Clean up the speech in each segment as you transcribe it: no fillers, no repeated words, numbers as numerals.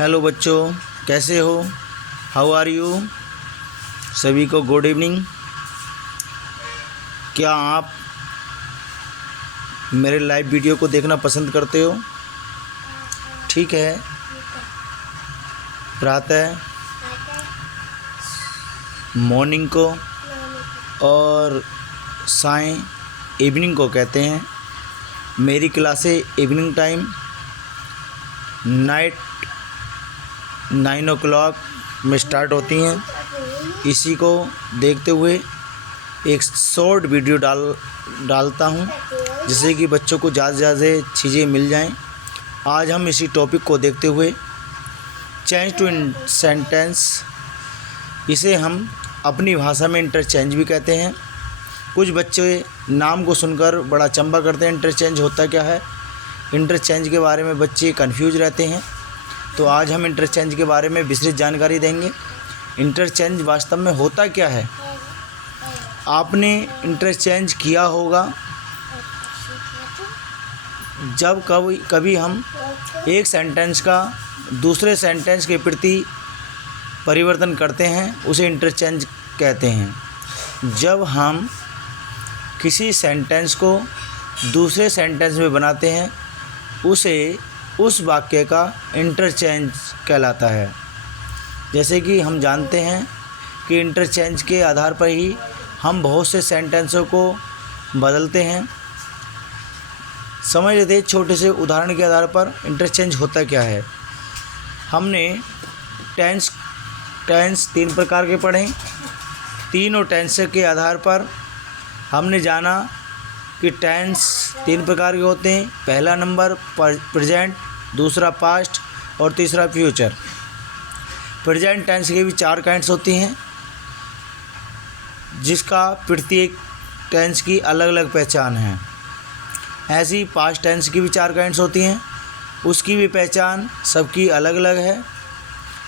Hello बच्चों, कैसे हो? How are you? सभी को गुड इवनिंग। क्या आप मेरे लाइव वीडियो को देखना पसंद करते हो? ठीक है। प्रातः, मॉर्निंग को और साय इवनिंग को कहते हैं। मेरी क्लासें इवनिंग टाइम नाइट 9 o'clock में स्टार्ट होती हैं। इसी को देखते हुए एक शॉर्ट वीडियो डालता हूं, जिससे कि बच्चों को ज़्यादा से ज़्यादा चीज़ें मिल जाएं। आज हम इसी टॉपिक को देखते हुए चेंज टू सेंटेंस, इसे हम अपनी भाषा में इंटरचेंज भी कहते हैं। कुछ बच्चे नाम को सुनकर बड़ा अचंभा करते हैं, इंटरचेंज होता क्या है। इंटरचेंज के बारे में बच्चे कन्फ्यूज रहते हैं, तो आज हम इंटरचेंज के बारे में विस्तृत जानकारी देंगे। इंटरचेंज वास्तव में होता क्या है। आपने इंटरचेंज किया होगा जब कभी हम एक सेंटेंस का दूसरे सेंटेंस के प्रति परिवर्तन करते हैं, उसे इंटरचेंज कहते हैं। जब हम किसी सेंटेंस को दूसरे सेंटेंस में बनाते हैं, उसे उस वाक्य का इंटरचेंज कहलाता है। जैसे कि हम जानते हैं कि इंटरचेंज के आधार पर ही हम बहुत से सेंटेंसों को बदलते हैं। समझ लेते हैं छोटे से उदाहरण के आधार पर इंटरचेंज होता क्या है। हमने टेंस 3 प्रकार के पढ़े। तीनों टेंस के आधार पर हमने जाना कि टेंस 3 प्रकार के होते हैं। पहला नंबर प्रेजेंट, दूसरा पास्ट और तीसरा फ्यूचर। प्रेजेंट टेंस के भी 4 काइंड्स होती हैं, जिसका प्रत्येक टेंस की अलग अलग पहचान है। ऐसी पास्ट टेंस की भी 4 काइंड्स होती हैं, उसकी भी पहचान सबकी अलग अलग है।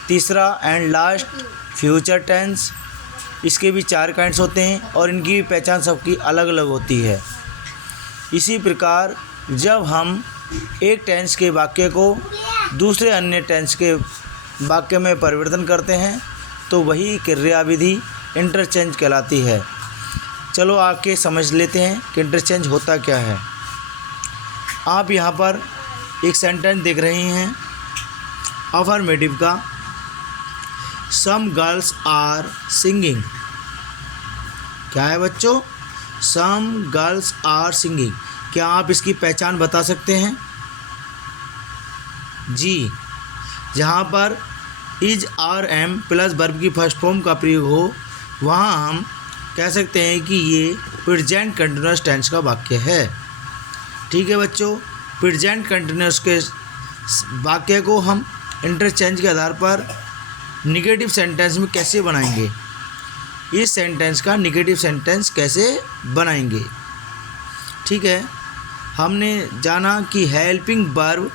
तीसरा एंड लास्ट फ्यूचर टेंस, इसके भी 4 काइंड्स होते हैं और इनकी भी पहचान सबकी अलग अलग होती है। इसी प्रकार जब हम एक टेंस के वाक्य को दूसरे अन्य टेंस के वाक्य में परिवर्तन करते हैं, तो वही क्रियाविधि इंटरचेंज कहलाती है। चलो आके समझ लेते हैं कि इंटरचेंज होता क्या है। आप यहाँ पर एक सेंटेंस देख रही हैं अफर्मेटिव का, सम गर्ल्स आर सिंगिंग। क्या है बच्चों? Some girls are singing. क्या आप इसकी पहचान बता सकते हैं? जी, जहाँ पर is are am plus verb की फर्स्ट फॉर्म का प्रयोग हो, वहाँ हम कह सकते हैं कि ये प्रेजेंट कंटिन्यूअस टेंस का वाक्य है। ठीक है बच्चों, प्रेजेंट कंटिन्यूअस के वाक्य को हम इंटरचेंज के आधार पर निगेटिव सेंटेंस में कैसे बनाएंगे, इस सेंटेंस का निगेटिव सेंटेंस कैसे बनाएंगे। ठीक है, हमने जाना कि हेल्पिंग वर्ब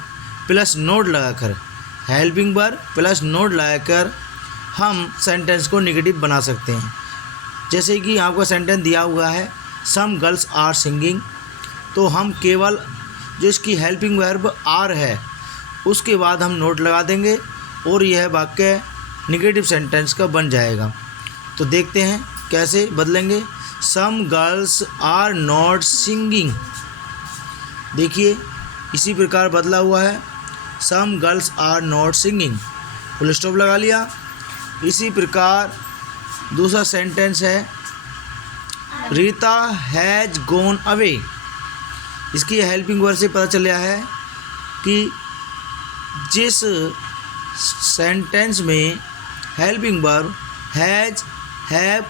प्लस नोड लगाकर, हेल्पिंग वर्ब प्लस नोड लगाकर हम सेंटेंस को निगेटिव बना सकते हैं। जैसे कि आपका सेंटेंस दिया हुआ है सम गर्ल्स आर सिंगिंग, तो हम केवल जो इसकी हेल्पिंग वर्ब आर है उसके बाद हम नोट लगा देंगे और यह वाक्य निगेटिव सेंटेंस का बन जाएगा। तो देखते हैं कैसे बदलेंगे। Some girls are not singing, देखिए इसी प्रकार बदला हुआ है, some girls are not singing, full stop लगा लिया। इसी प्रकार दूसरा सेंटेंस है रीता हैज गॉन अवे। इसकी हेल्पिंग वर्ब से पता चला है कि जिस सेंटेंस में helping verb has, have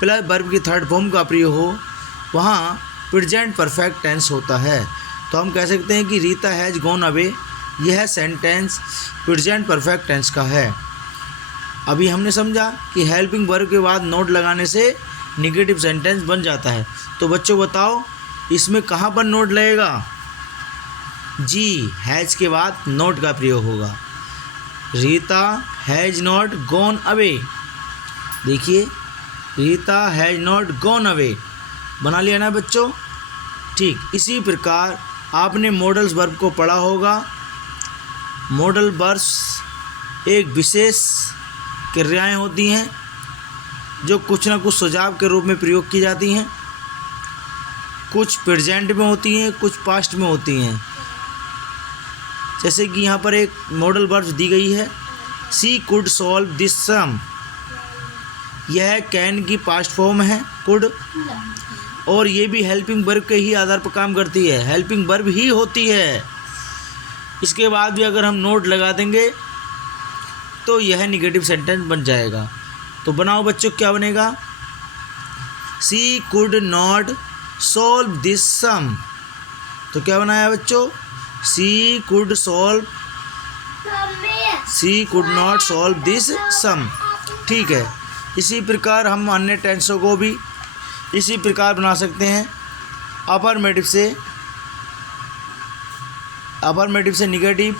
plus verb की थर्ड फॉर्म का प्रयोग हो, वहाँ प्रेजेंट परफेक्ट टेंस होता है। तो हम कह सकते हैं कि रीता हैज गॉन अवे, यह सेंटेंस प्रेजेंट परफेक्ट टेंस का है। अभी हमने समझा कि हेल्पिंग वर्ब के बाद नोट लगाने से निगेटिव सेंटेंस बन जाता है। तो बच्चों बताओ इसमें कहाँ पर नोट लगेगा? जी, हैज के बाद नोट का प्रयोग होगा। Rita has not gone away, देखिए Rita has not gone away बना लिया ना बच्चों। ठीक इसी प्रकार आपने मॉडल्स वर्ब को पढ़ा होगा। मॉडल वर्ब्स एक विशेष क्रियाएं होती हैं जो कुछ ना कुछ सुझाव के रूप में प्रयोग की जाती हैं। कुछ प्रेजेंट में होती हैं, कुछ पास्ट में होती हैं। जैसे कि यहाँ पर एक मॉडल वर्ब दी गई है, शी कुड सॉल्व दिस सम। यह कैन की पास्ट फॉर्म है, कुड, और ये भी हेल्पिंग वर्ब के ही आधार पर काम करती है, हेल्पिंग वर्ब ही होती है। इसके बाद भी अगर हम नोट लगा देंगे तो यह निगेटिव सेंटेंस बन जाएगा। तो बनाओ बच्चों, क्या बनेगा? She could not solve this sum. तो क्या बनाया बच्चों? She could not solve this sum. ठीक है। इसी प्रकार हम अन्य टेंसों को भी इसी प्रकार बना सकते हैं। अफर्मेटिव से निगेटिव,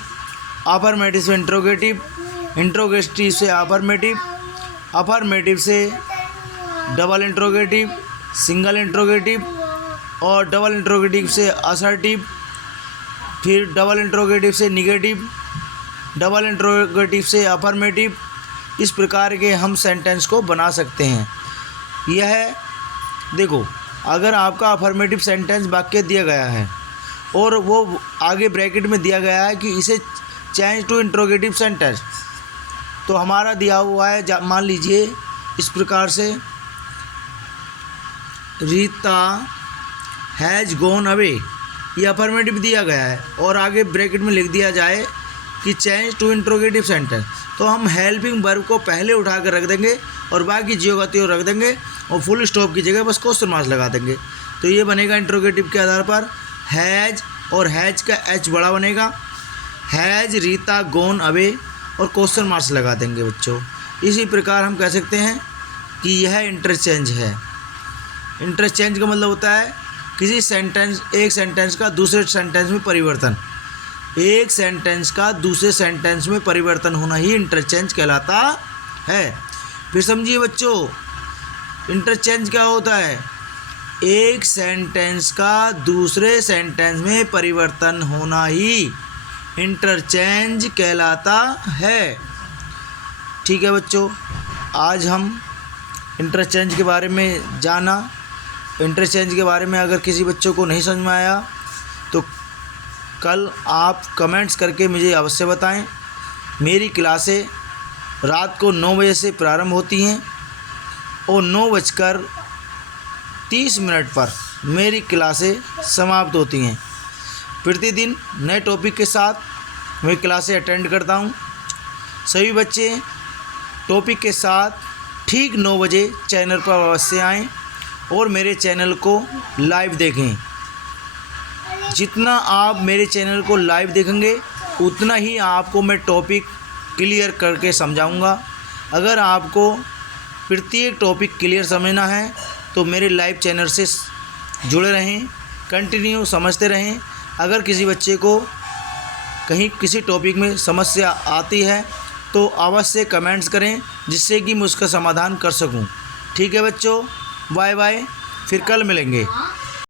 अफर्मेटिव से इंट्रोगेटिव, इंट्रोगेटिव से अफर्मेटिव से डबल इंट्रोगेटिव, सिंगल इंट्रोगेटिव, और डबल इंट्रोगेटिव से असर्टिव, फिर डबल इंट्रोगेटिव से निगेटिव, डबल इंट्रोगेटिव से अफर्मेटिव। इस प्रकार के हम सेंटेंस को बना सकते हैं। यह देखो, अगर आपका अफर्मेटिव सेंटेंस वाक्य दिया गया है और वो आगे ब्रैकेट में दिया गया है कि इसे चेंज टू इंट्रोगेटिव सेंटेंस, तो हमारा दिया हुआ है, मान लीजिए इस प्रकार से, रीता हैज़ गॉन अवे। ये अफर्मेटिव दिया गया है और आगे ब्रैकेट में लिख दिया जाए कि चेंज टू इंट्रोगेटिव सेंटेंस, तो हम हेल्पिंग वर्ब को पहले उठा कर रख देंगे और बाकी ज्यों का त्यों रख देंगे और फुल स्टॉप की जगह बस क्वेश्चन मार्क्स लगा देंगे। तो ये बनेगा इंट्रोगेटिव के आधार पर हैज़, और हैज़ का एच बड़ा बनेगा, हैज़ रीता गॉन अवे, और क्वेश्चन मार्क्स लगा देंगे बच्चों। इसी प्रकार हम कह सकते हैं कि यह इंटरचेंज है। इंटरचेंज का मतलब होता है किसी सेंटेंस, एक सेंटेंस का दूसरे सेंटेंस में परिवर्तन, एक सेंटेंस का दूसरे सेंटेंस में परिवर्तन होना ही इंटरचेंज कहलाता है। फिर समझिए बच्चों, इंटरचेंज क्या होता है? एक सेंटेंस का दूसरे सेंटेंस में परिवर्तन होना ही इंटरचेंज कहलाता है। ठीक है बच्चों, आज हम इंटरचेंज के बारे में जाना। इंटरचेंज के बारे में अगर किसी बच्चों को नहीं समझ में आया तो कल आप कमेंट्स करके मुझे अवश्य बताएं। मेरी क्लासें रात को 9 बजे से प्रारंभ होती हैं और 9:30 पर मेरी क्लासें समाप्त होती हैं। प्रतिदिन नए टॉपिक के साथ मैं क्लासें अटेंड करता हूं। सभी बच्चे टॉपिक के साथ ठीक 9 बजे चैनल पर अवश्य आएँ और मेरे चैनल को लाइव देखें। जितना आप मेरे चैनल को लाइव देखेंगे उतना ही आपको मैं टॉपिक क्लियर करके समझाऊंगा। अगर आपको प्रत्येक टॉपिक क्लियर समझना है तो मेरे लाइव चैनल से जुड़े रहें, कंटिन्यू समझते रहें। अगर किसी बच्चे को कहीं किसी टॉपिक में समस्या आती है तो अवश्य कमेंट्स करें जिससे कि मैं उसका समाधान कर सकूं। ठीक है बच्चों, बाय बाय, फिर कल मिलेंगे।